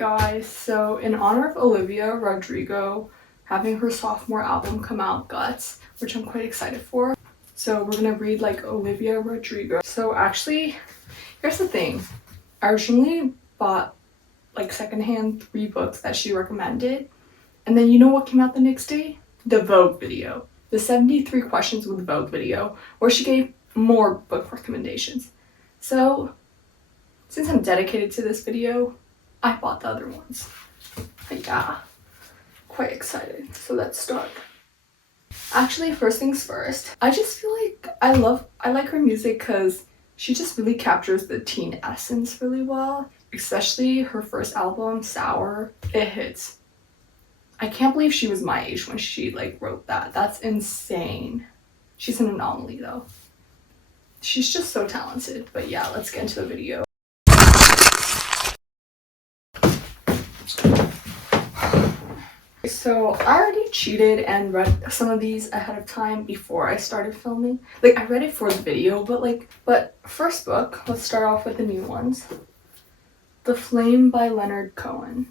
Guys, so in honor of Olivia Rodrigo having her sophomore album come out, Guts, which I'm quite excited for. So we're gonna read like Olivia Rodrigo. So actually, here's the thing. I originally bought like secondhand 3 books that she recommended. And then you know what came out the next day? The Vogue video. The 73 questions with Vogue video, where she gave more book recommendations. So since I'm dedicated to this video, I bought the other ones. But yeah, quite excited. So let's start. Actually, first things first, I just feel like I like her music because she just really captures the teen essence really well. Especially her first album, Sour. It hits. I can't believe she was my age when she like wrote that. That's insane. She's an anomaly though. She's just so talented. But yeah, let's get into the video. So I already cheated and read some of these ahead of time before I started filming. Like I read it for the video, but first book, let's start off with the new ones. The Flame by Leonard Cohen.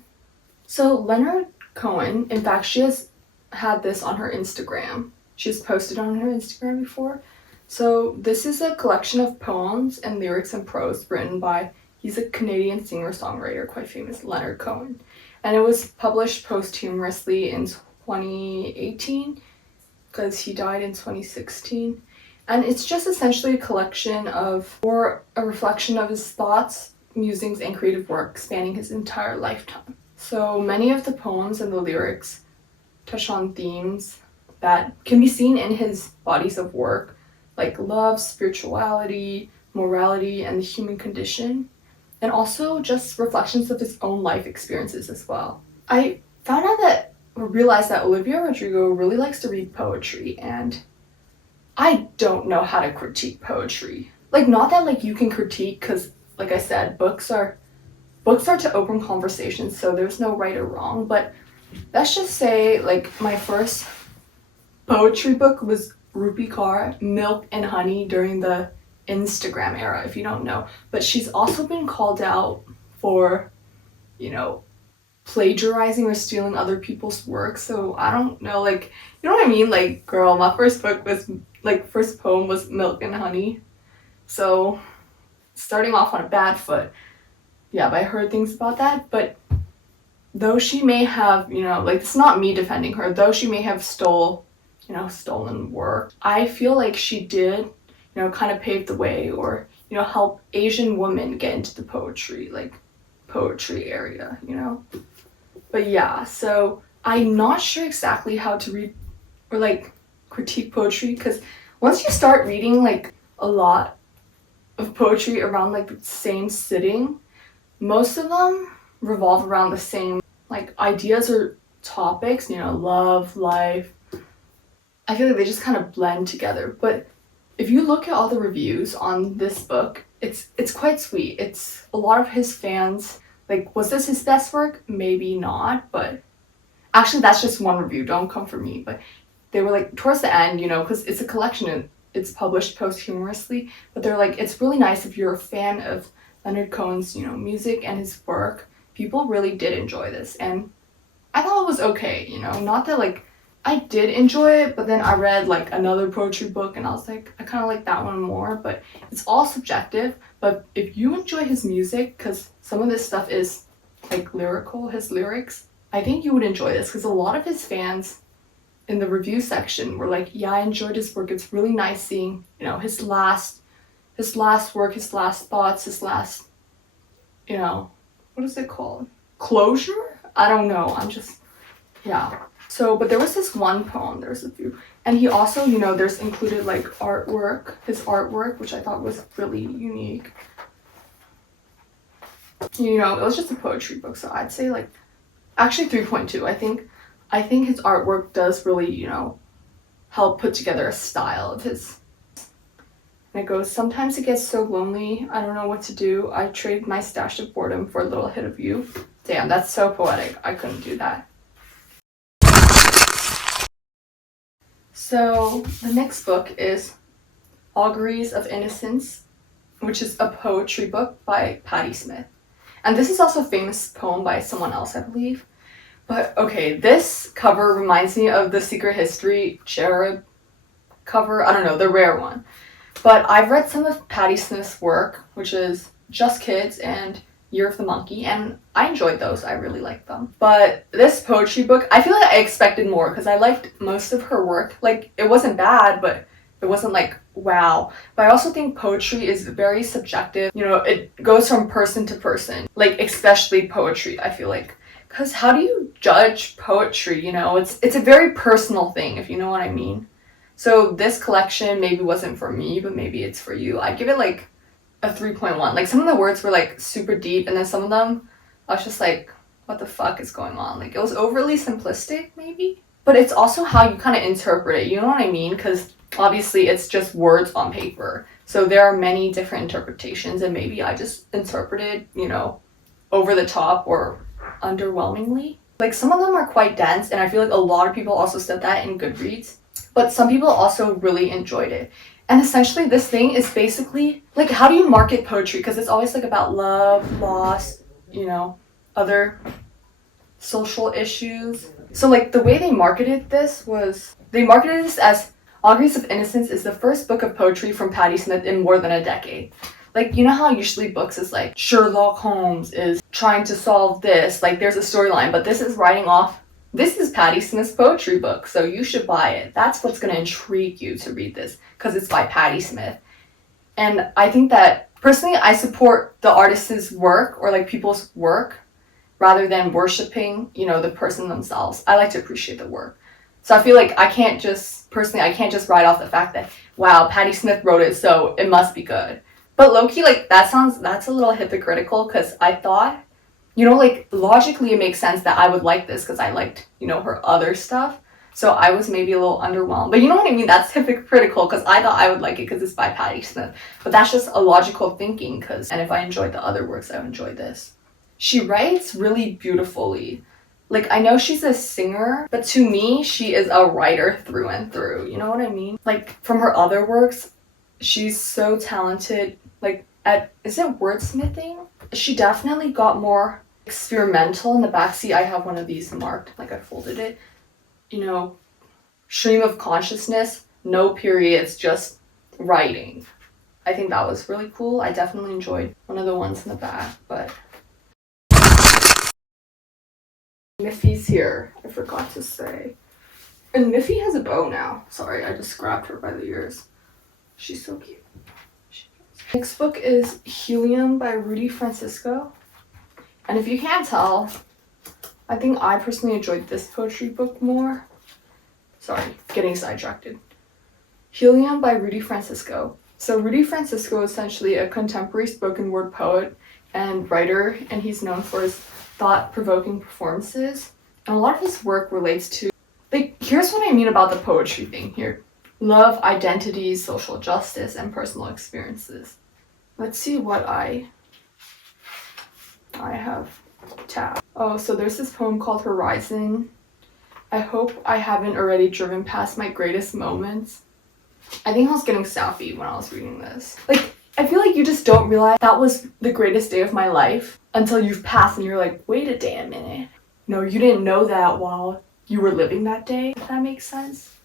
So Leonard Cohen, in fact, she has had this on her Instagram. She's posted on her Instagram before. So this is a collection of poems and lyrics and prose written by, he's a Canadian singer-songwriter, quite famous, Leonard Cohen. And it was published posthumously in 2018 because he died in 2016. And it's just essentially a collection of, or a reflection of his thoughts, musings, and creative work spanning his entire lifetime. So many of the poems and the lyrics touch on themes that can be seen in his bodies of work, like love, spirituality, morality, and the human condition, and also just reflections of his own life experiences as well. I found out that, or realized that Olivia Rodrigo really likes to read poetry, and I don't know how to critique poetry. Like, not that like you can critique, because like I said, books are to open conversations, so there's no right or wrong, but let's just say like my first poetry book was Rupi Kaur, Milk and Honey, during the Instagram era, if you don't know. But she's also been called out for, plagiarizing or stealing other people's work, so I don't know, like, you know what I mean? Like, girl, my first poem was Milk and Honey, so starting off on a bad foot. Yeah, but I heard things about that, but though she may have, it's not me defending her, though she may have stolen work, I feel like she did, kind of pave the way, or, help Asian women get into the poetry area, But yeah, so I'm not sure exactly how to read or critique poetry, because once you start reading a lot of poetry around the same sitting, most of them revolve around the same ideas or topics, love, life. I feel like they just kind of blend together. But if you look at all the reviews on this book, it's quite sweet. It's a lot of his fans, was this his best work? Maybe not, but actually that's just one review, don't come for me. But they were towards the end, because it's a collection and it's published posthumously, but they're it's really nice if you're a fan of Leonard Cohen's, music and his work. People really did enjoy this, and I thought it was okay, not that I did enjoy it, but then I read another poetry book and I was I kind of like that one more, but it's all subjective. But if you enjoy his music, because some of this stuff is lyrical, his lyrics, I think you would enjoy this, because a lot of his fans in the review section were yeah, I enjoyed his work. It's really nice seeing, his last work, his last thoughts, his last, what is it called? Closure? I don't know. Yeah. So, but there was this one poem, there's a few. And he also, there's included artwork, his artwork, which I thought was really unique. It was just a poetry book, so I'd say actually 3.2. I think his artwork does really, help put together a style of his. And it goes, sometimes it gets so lonely, I don't know what to do. I trade my stash of boredom for a little hit of you. Damn, that's so poetic. I couldn't do that. So the next book is Auguries of Innocence, which is a poetry book by Patti Smith. And this is also a famous poem by someone else, I believe. But okay, this cover reminds me of the Secret History cherub cover. I don't know, the rare one. But I've read some of Patti Smith's work, which is Just Kids and Year of the Monkey, and I enjoyed those. I really liked them. But this poetry book, I feel like I expected more because I liked most of her work. Like, it wasn't bad, but it wasn't like, wow. But I also think poetry is very subjective. You know, it goes from person to person. Like, especially poetry, I feel like. Because how do you judge poetry, you know? It's a very personal thing, if you know what I mean. So this collection maybe wasn't for me, but maybe it's for you. I give it like a 3.1. Like, some of the words were like super deep, and then some of them I was just like, what the fuck is going on? Like, it was overly simplistic maybe, but it's also how you kind of interpret it, you know what I mean? Because obviously it's just words on paper, so there are many different interpretations, and maybe I just interpreted, you know, over the top or underwhelmingly. Like, some of them are quite dense, and I feel like a lot of people also said that in Goodreads, but some people also really enjoyed it. And essentially this thing is basically like, how do you market poetry? Because it's always like about love, loss, you know, other social issues. So like, the way they marketed this was, they marketed this as Auguries of Innocence is the first book of poetry from Patti Smith in more than a decade. Like, you know how usually books is like, Sherlock Holmes is trying to solve this, like there's a storyline, but this is writing off, this is Patti Smith's poetry book, so you should buy it. That's what's going to intrigue you to read this, because it's by Patti Smith. And I think that, personally, I support the artist's work, or like people's work, rather than worshiping, you know, the person themselves. I like to appreciate the work. So I feel like I can't just write off the fact that, wow, Patti Smith wrote it, so it must be good. But low-key, like, that's a little hypocritical, because I thought, you know, like, logically it makes sense that I would like this because I liked, you know, her other stuff. So I was maybe a little underwhelmed. But you know what I mean? That's hypocritical because I thought I would like it because it's by Patti Smith. But that's just a logical thinking, and if I enjoyed the other works, I would enjoy this. She writes really beautifully. Like, I know she's a singer, but to me, she is a writer through and through. You know what I mean? Like, from her other works, she's so talented, like, is it wordsmithing? She definitely got more experimental. In the backseat, I have one of these marked, like I folded it. You know, stream of consciousness, no periods, just writing. I think that was really cool. I definitely enjoyed one of the ones in the back, but Miffy's here, I forgot to say. And Miffy has a bow now. Sorry, I just grabbed her by the ears. She's so cute. Next book is Helium by Rudy Francisco. And if you can't tell, I think I personally enjoyed this poetry book more. Sorry, getting sidetracked. Helium by Rudy Francisco. So Rudy Francisco is essentially a contemporary spoken word poet and writer, and he's known for his thought-provoking performances. And a lot of his work relates to, like, here's what I mean about the poetry thing here. Love, identities, social justice, and personal experiences. Let's see what I have tabbed. Oh, so there's this poem called Horizon. I hope I haven't already driven past my greatest moments. I think I was getting sappy when I was reading this. Like, I feel like you just don't realize that was the greatest day of my life until you've passed and you're like, wait a damn minute. No, you didn't know that while you were living that day, if that makes sense.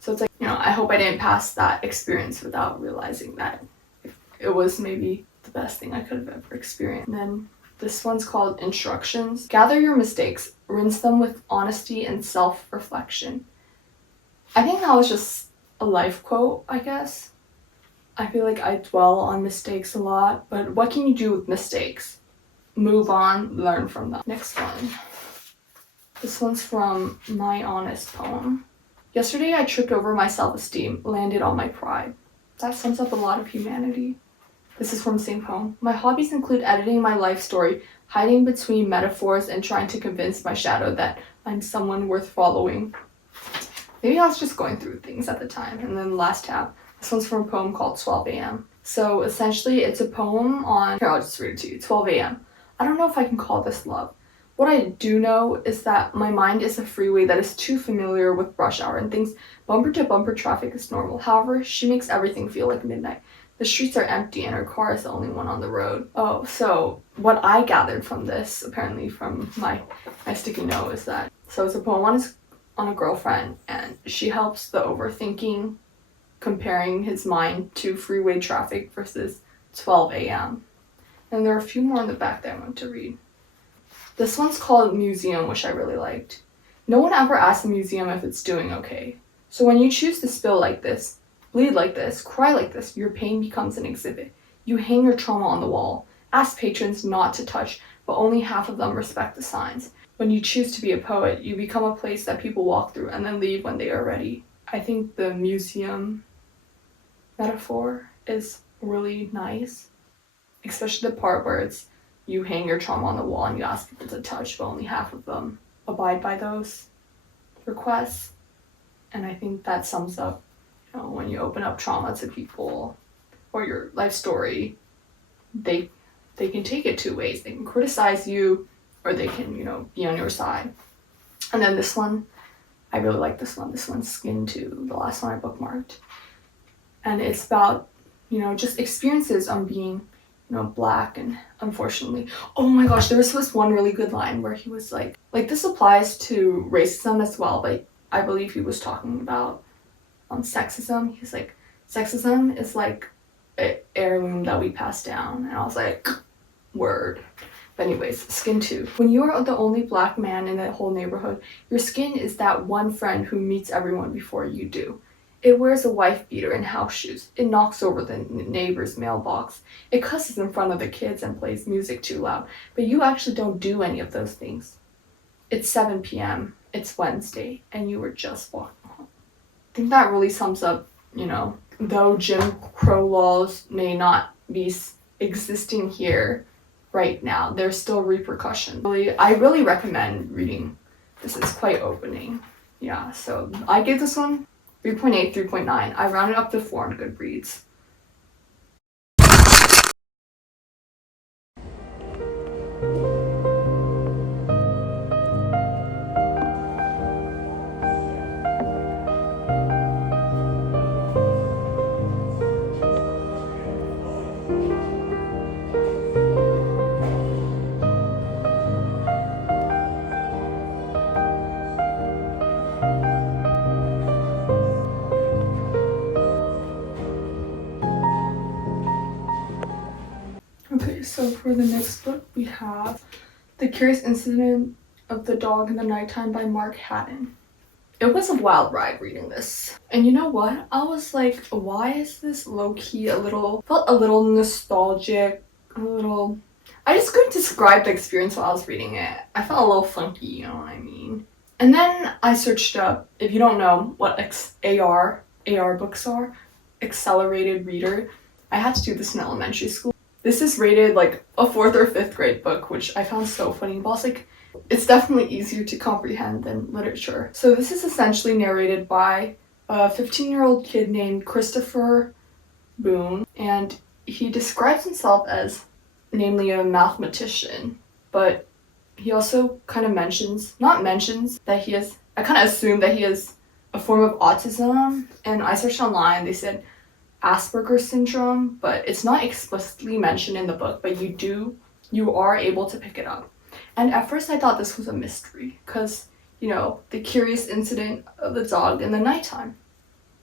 So it's like, you know, I hope I didn't pass that experience without realizing that it was maybe the best thing I could have ever experienced. And then this one's called Instructions. Gather your mistakes, rinse them with honesty and self-reflection. I think that was just a life quote, I guess. I feel like I dwell on mistakes a lot, but what can you do with mistakes? Move on, learn from them. Next one. This one's from My Honest Poem. Yesterday I tripped over my self-esteem, landed on my pride. That sums up a lot of humanity. This is from the same poem. My hobbies include editing my life story, hiding between metaphors, and trying to convince my shadow that I'm someone worth following. Maybe I was just going through things at the time. And then the last tab. This one's from a poem called 12 a.m. So essentially it's a poem on, here, I'll just read it to you. 12 a.m. I don't know if I can call this love. What I do know is that my mind is a freeway that is too familiar with rush hour and thinks bumper to bumper traffic is normal. However, she makes everything feel like midnight. The streets are empty and her car is the only one on the road. Oh, so what I gathered from this, apparently from my sticky note, is that, so it's a poem on a girlfriend, and she helps the overthinking, comparing his mind to freeway traffic versus 12 a.m. And there are a few more in the back that I want to read. This one's called Museum, which I really liked. No one ever asks the museum if it's doing okay. So when you choose to spill like this, bleed like this, cry like this, your pain becomes an exhibit. You hang your trauma on the wall. Ask patrons not to touch, but only half of them respect the signs. When you choose to be a poet, you become a place that people walk through and then leave when they are ready. I think the museum metaphor is really nice, especially the part where it's you hang your trauma on the wall and you ask people to touch, but only half of them abide by those requests. And I think that sums up, when you open up trauma to people or your life story, they can take it two ways. They can criticize you, or they can, be on your side. And then this one, I really like this one. This one's Skin 2, the last one I bookmarked. And it's about, just experiences on being, Black, and unfortunately, oh my gosh, there was this one really good line where he was like this applies to racism as well, but I believe he was talking about sexism. He's like, sexism is like an heirloom that we pass down. And I was like, word. But anyways, Skin 2. When you are the only Black man in the whole neighborhood, your skin is that one friend who meets everyone before you do. It wears a wife beater and house shoes. It knocks over the neighbor's mailbox. It cusses in front of the kids and plays music too loud. But you actually don't do any of those things. It's 7 p.m. It's Wednesday, and you were just walking home. I think that really sums up, though Jim Crow laws may not be existing here right now, there's still repercussions. I really recommend reading this. It's quite opening. Yeah, so I gave this one 3.8, 3.9. I rounded up to 4 on Goodreads. Okay, so for the next book, we have The Curious Incident of the Dog in the Nighttime by Mark Haddon. It was a wild ride reading this. And you know what? I was like, why is this low-key felt a little nostalgic, I just couldn't describe the experience while I was reading it. I felt a little funky, you know what I mean? And then I searched up, if you don't know what AR books are, accelerated reader. I had to do this in elementary school. This is rated like a 4th or 5th grade book, which I found so funny. But I was like, it's definitely easier to comprehend than literature. So this is essentially narrated by a 15-year-old kid named Christopher Boone, and he describes himself as namely a mathematician, but he also kind of not mentions that he has, I kind of assume that he has a form of autism, and I searched online, they said Asperger's syndrome, but it's not explicitly mentioned in the book, but you are able to pick it up. And at first I thought this was a mystery, because, the curious incident of the dog in the nighttime.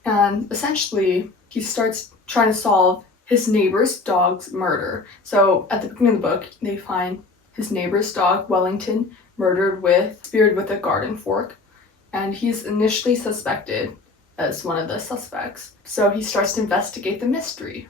And essentially, he starts trying to solve his neighbor's dog's murder. So at the beginning of the book, they find his neighbor's dog, Wellington, speared with a garden fork. And he's initially suspected as one of the suspects. So he starts to investigate the mystery.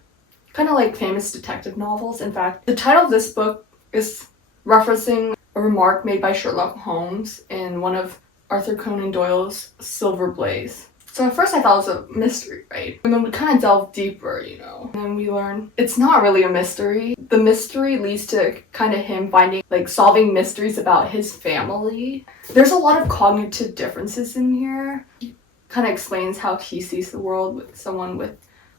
Kind of like famous detective novels. In fact, the title of this book is referencing a remark made by Sherlock Holmes in one of Arthur Conan Doyle's Silver Blaze. So at first I thought it was a mystery, right? And then we kind of delve deeper, And then we learn it's not really a mystery. The mystery leads to kind of him solving mysteries about his family. There's a lot of cognitive differences in here. He kind of explains how he sees the world with someone with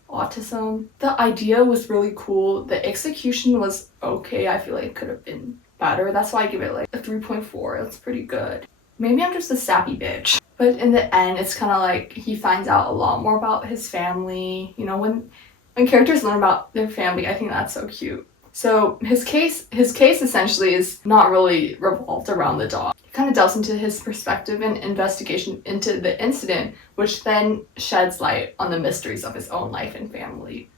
autism. The idea was really cool. The execution was okay. I feel like it could have been better. That's why I give it like a 3.4. It's pretty good. Maybe I'm just a sappy bitch. But in the end, it's kind of like he finds out a lot more about his family. When when characters learn about their family, I think that's so cute. So his case essentially is not really revolved around the dog. It kind of delves into his perspective and investigation into the incident, which then sheds light on the mysteries of his own life and family.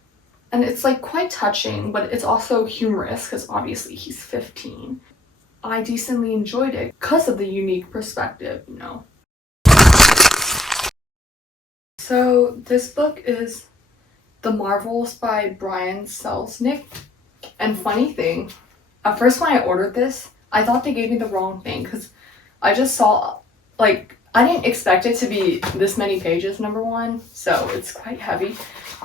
And it's like quite touching, but it's also humorous because obviously he's 15. I decently enjoyed it because of the unique perspective, you know. So this book is The Marvels by Brian Selznick. And funny thing, at first when I ordered this, I thought they gave me the wrong thing because I just saw, like, I didn't expect it to be this many pages, number one, so it's quite heavy.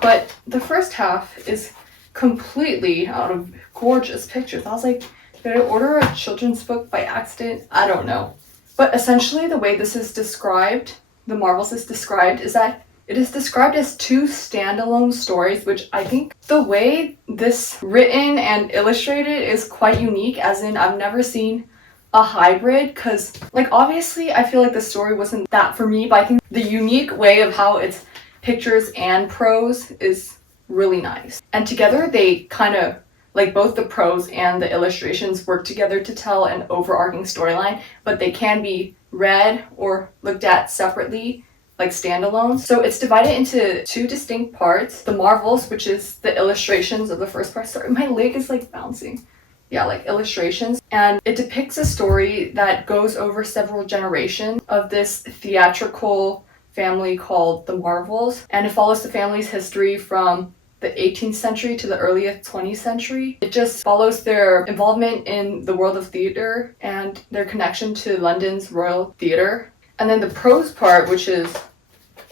But the first half is completely out of gorgeous pictures. I was like, did I order a children's book by accident? I don't know. But essentially the way this is described, The Marvels is described, is that it is described as two standalone stories, which I think the way this written and illustrated is quite unique, as in I've never seen a hybrid, because like obviously I feel like the story wasn't that for me, but I think the unique way of how it's pictures and prose is really nice. And together they kind of, like both the prose and the illustrations work together to tell an overarching storyline, but they can be read or looked at separately, like standalone. So it's divided into two distinct parts. The Marvels, which is the illustrations of the first part. Sorry, my leg is like bouncing. Yeah, like illustrations. And it depicts a story that goes over several generations of this theatrical family called the Marvels. And it follows the family's history from the 18th century to the early 20th century. It just follows their involvement in the world of theater and their connection to London's Royal Theatre. And then the prose part, which is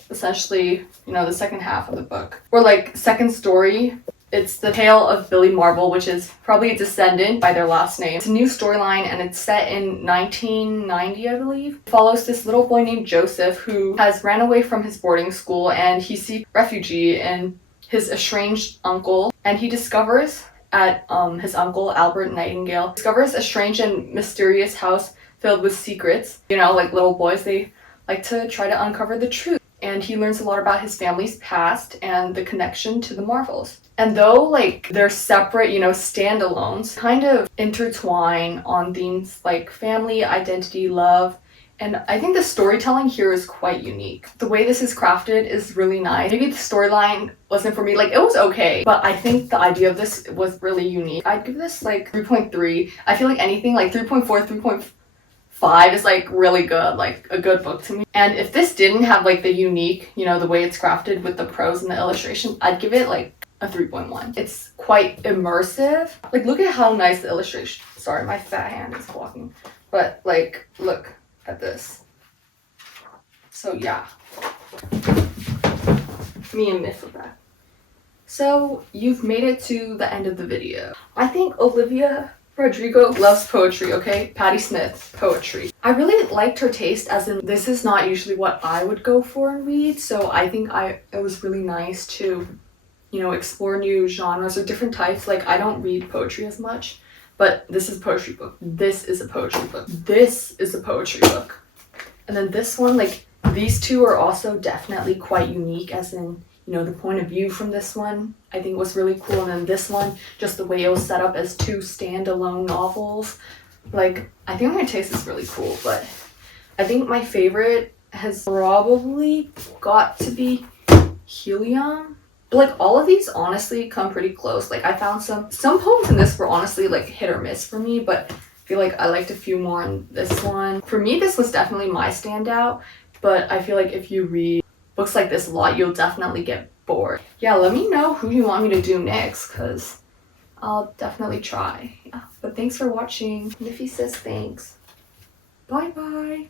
essentially, you know, the second half of the book, or like second story, it's the tale of Billy Marvel, which is probably a descendant by their last name. It's a new storyline and it's set in 1990, I believe. It follows this little boy named Joseph who has ran away from his boarding school and he seeks refuge in his estranged uncle, and he discovers at his uncle Albert Nightingale discovers a strange and mysterious house filled with secrets. You know, like little boys, they like to try to uncover the truth. And he learns a lot about his family's past and the connection to the Marvels. And though like they're separate, you know, standalones, kind of intertwine on themes like family, identity, love. And I think the storytelling here is quite unique. The way this is crafted is really nice. Maybe the storyline wasn't for me, like it was okay, but I think the idea of this was really unique. I'd give this like 3.3. I feel like anything like 3.4, 3.5 is like really good, like a good book to me. And if this didn't have like the unique, you know, the way it's crafted with the prose and the illustration, I'd give it like a 3.1. It's quite immersive. Like look at how nice the illustration. Sorry, my fat hand is blocking. But like look at this. So yeah. Me and Miss with that. So you've made it to the end of the video. I think Olivia Rodrigo loves poetry, okay? Patti Smith, poetry. I really liked her taste, as in this is not usually what I would go for and read, so I think it was really nice to, you know, explore new genres or different types. Like I don't read poetry as much, but this is a poetry book. This is a poetry book. This is a poetry book. And then this one, like these two are also definitely quite unique, as in, you know, the point of view from this one I think was really cool, and then this one, just the way it was set up as two standalone novels. Like, I think my taste is really cool, but I think my favorite has probably got to be Helium. But like all of these honestly come pretty close. Like I found some poems in this were honestly like hit or miss for me, but I feel like I liked a few more in this one. For me, this was definitely my standout, but I feel like if you read books like this a lot, you'll definitely get bored. Yeah, let me know who you want me to do next, because I'll definitely try. Yeah. But thanks for watching. Niffy says thanks. Bye bye.